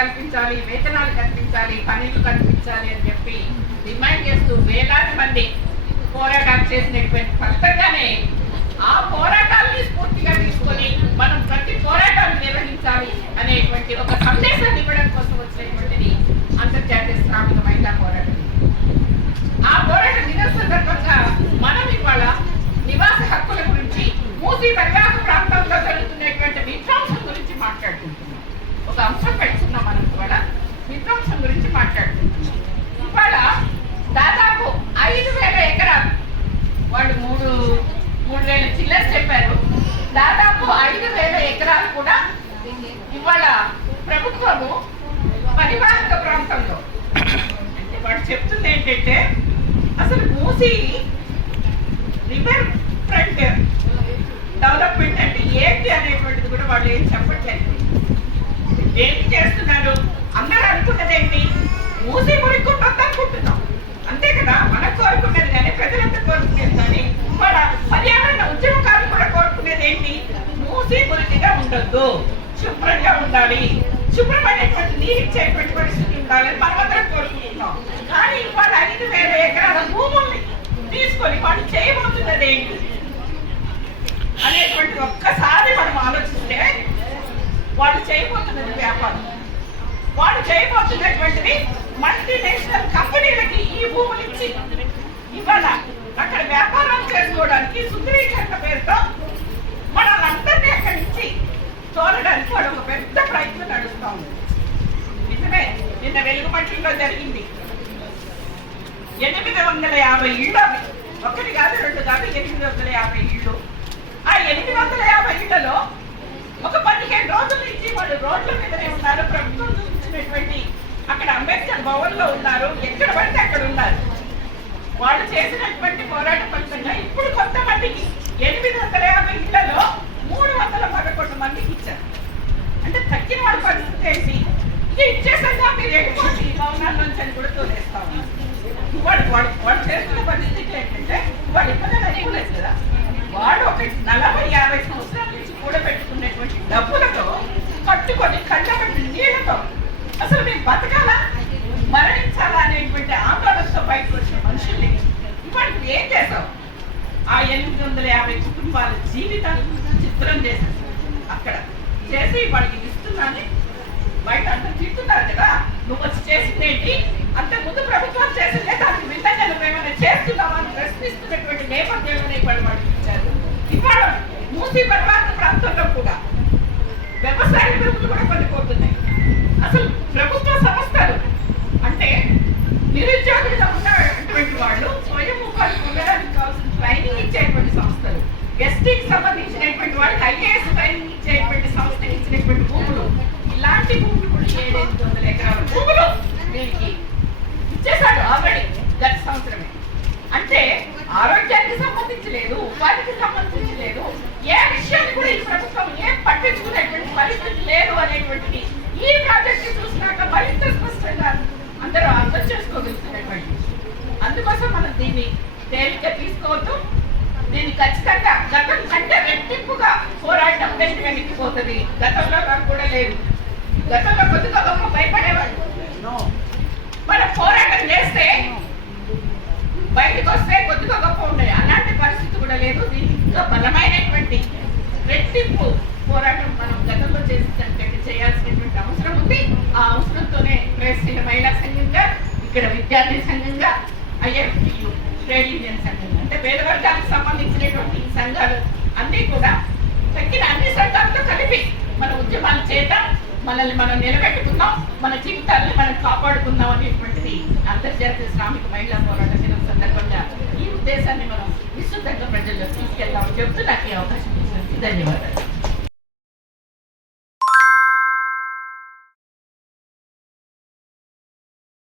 కల్పించాలి, వేతనాలు కల్పించాలి, పనులు కల్పించాలి అని చెప్పి డిమాండ్ చేస్తూ వేలాది మంది పోరాటాలు చేసినటువంటి ఫలితంగానే ఆ పోరాటాలని స్ఫూర్తిగా తీసుకొని మనం ప్రతి పోరాటాలు నిర్వహించాలి అనేటువంటి ఒక సందేశాన్ని ఇవ్వడం కోసం వచ్చినటువంటిది అంతర్జాతీయ శ్రామిక మహిళా పోరాటం. ఆ పోరాట దినం సందర్భంగా మనం ఇవాళ నివాస హక్కుల గురించి, మూసీ పరివాహక ప్రాంతంలో జరుగుతున్నటువంటి విధ్వంసం గురించి మాట్లాడుకుంటున్నాం. ఒక అంశం పెట్టుకున్నాం మనం ఇవాళ, విధ్వంసం గురించి మాట్లాడుకుంటున్నాం. ఇవాళ దాదాపు 5,000 ఎకరాలు, వాళ్ళు 3,000 చిల్లర చెప్పారు, దాదాపు 5,000 ఎకరాలు కూడా ఇవాళ ప్రభుత్వము పరివాహక ప్రాంతంలో, అంటే వాడు చెప్తుంది ఏంటంటే అసలు మూసీ రివర్ ఫ్రంట్ డెవలప్మెంట్ అంటే ఏంటి అనేటువంటిది కూడా వాళ్ళు ఏం చెప్పట్లేదు. ఏంటి చేస్తున్నారు? అందరూ అనుకున్నది ఏంటి? మూసీ మురికుంటుంది అనుకుంటున్నాం, అంతే కదా. మనం కోరుకునేది కానీ, ప్రజలంతా కోరుకునేది కానీ, వాళ్ళ పర్యావరణ ఉద్యమకాలు కూడా కోరుకునేది ఏంటి? మూసీ మురికిగా ఉండొద్దు, శుభ్రంగా ఉండాలి, శుభ్రమైనటువంటి నీరు ఇచ్చేటువంటి పరిస్థితి ఉండాలని మనమందరం కోరుకుంటున్నాం. కానీ ఇవాళ 5,000 ఎకరాల భూముల్ని తీసుకొని వాళ్ళు చేయబోతున్నది ఏంటి అనేటువంటి ఒక్కసారి మనం ఆలోచిస్తే, వాళ్ళు చేయబోతున్నది వ్యాపారం. వాళ్ళు చేయబోతున్నటువంటిది మల్టీనేషనల్ కంపెనీలకి ఈ భూములు ఇచ్చి ఇవాళ అక్కడ వ్యాపారం చేసుకోవడానికి సుందరీకరణ పేరుతో మనల్ని అక్కడి నుంచి తోలడానికి వాడు ఒక పెద్ద ప్రయత్నం నడుస్తూ ఉంది. నిజమే, నిన్న వెలుగుపట్టిలో జరిగింది. 850 ఇళ్ళు, అవి ఒకటి కాదు రెండు కాదు, 850 ఇళ్ళు. ఆ 850 ఇళ్లలో ఒక 15 రోజుల నుంచి వాళ్ళు రోడ్ల మీదనే ఉన్నారు. ప్రభుత్వం చూపించినటువంటి అక్కడ అంబేద్కర్ భవన్ లో ఉన్నారు, ఎక్కడ పడితే అక్కడ ఉన్నారు. వాళ్ళు చేసినటువంటి పోరాట ఫలితంగా ఇప్పుడు కొంతమందికి 850 ఇళ్లలో 311 మందికి ఇచ్చారు. అంటే తగ్గిన వాళ్ళ పరిస్థితి ఏంటి? ఇక ఇచ్చేసరిగా మీరు వెళ్ళిపోండి ఈ భవనాల నుంచి అని కూడా తోలేస్తా ఉన్నారు. వాడు చేస్తున్న పరిస్థితి ఏంటంటే, వాడు ఇబ్బంది అయిపోలేదు కదా, వాడు ఒక 40-50 సంవత్సరాల నుంచి కూడబెట్టుకునేటువంటి డబ్బులతో కట్టుకొని కళ్ళబెట్టి నీళ్లతో అసలు మేము బతకాలా మరణించాలా అనేటువంటి ఆందోళనతో బయటకు వచ్చిన మనుషుల్ని ఇవాళ ఏం చేసావు? ఆ 850 కుటుంబాల జీవితాన్ని చిత్రం చేసేసి అక్కడ చేసి వాళ్ళకి ఇస్తున్నాను. బయట అంతా తింటున్నారు కదా, నువ్వు వచ్చి చేసిందేంటి? అంత ముందు ప్రభుత్వం చేసిందే, దానికి విధంగా నువ్వేమైనా చేస్తున్నావా అని ప్రశ్నిస్తున్నటువంటి నేపథ్యంలోనే ఇవాళ వాళ్ళు ఇచ్చారు. ఇవాళ మూసీ పరివాహక ప్రాంతంలో కూడా వ్యవసాయ భూములు కూడా పడిపోతున్నాయి. అసలు ప్రభుత్వ సంస్థలు అంటే నిరుద్యోగులుగా ఉన్నటువంటి వాళ్ళు స్వయం ఉపాధి పొందడానికి కావాల్సిన ట్రైనింగ్ ఇచ్చేటువంటి సంస్థలు, ఎస్టీకి సంబంధించినటువంటి వాళ్ళకి IAS ట్రైనింగ్ ఇచ్చేటువంటి సంస్థకి ఇచ్చినటువంటి భూములు, ఇలాంటి భూములు కూడా 700 ఎకరాల భూములు దీనికి ఇచ్చేసాడు ఆల్రెడీ గత సంవత్సరమే. అంటే ఆరోగ్యానికి సంబంధించి లేదు, ఉపాధికి సంబంధించి లేదు, ఏ విషయాన్ని కూడా ఈ ప్రభుత్వం ఏం పట్టించుకునేటువంటి పరిస్థితి లేదు అనేటువంటిది ఈ ప్రాజెక్ట్ చూసినాక మరింత స్పష్టంగా అందరూ అర్థం చేసుకోగలుగుతున్నటువంటి. అందుకోసం మనం దీన్ని తేలిక తీసుకోవద్దు. దీన్ని ఖచ్చితంగా గతం కంటే రెట్టింపుగా పోరాటం వెనక్కిపోతుంది. గతంలో నాకు కూడా లేదు. గతంలో కొద్దిగా గొప్ప భయపడేవాడు. మనం పోరాటం చేస్తే బయటకు వస్తే కొద్దిగా గొప్ప ఉండేది, అలాంటి పరిస్థితి కూడా లేదు. దీనికి ఇంకా బలమైనటువంటి రెట్టింపు పోరాటం మనం గతంలో చేయాల్సినటువంటి అవసరం ఉంది. ఆ అవసరంతోనే క్రైస్తవ మహిళా సంఘంగా, ఇక్కడ విద్యార్థి సంఘంగా, IFTU ట్రేడ్ యూనియన్ సంఘంగా, అంటే పేద వర్గాలకు సంబంధించినటువంటి ఈ సంఘాలు అన్నీ కూడా తగ్గిన అన్ని సంఘాలతో కలిపి మన ఉద్యమాలు చేద్దాం, మనల్ని మనం నిలబెట్టుకుందాం, మన జీవితాలను మనం కాపాడుకుందాం అనేటువంటిది అంతర్జాతీయ శ్రామిక మహిళా పోరాట దినం సందర్భంగా ఈ ఉద్దేశాన్ని మనం విస్తృతంగా ప్రజల్లో తీసుకెళ్దామని చెప్తూ నాకు ఈ అవకాశం ఇచ్చినందుకు ధన్యవాదాలు.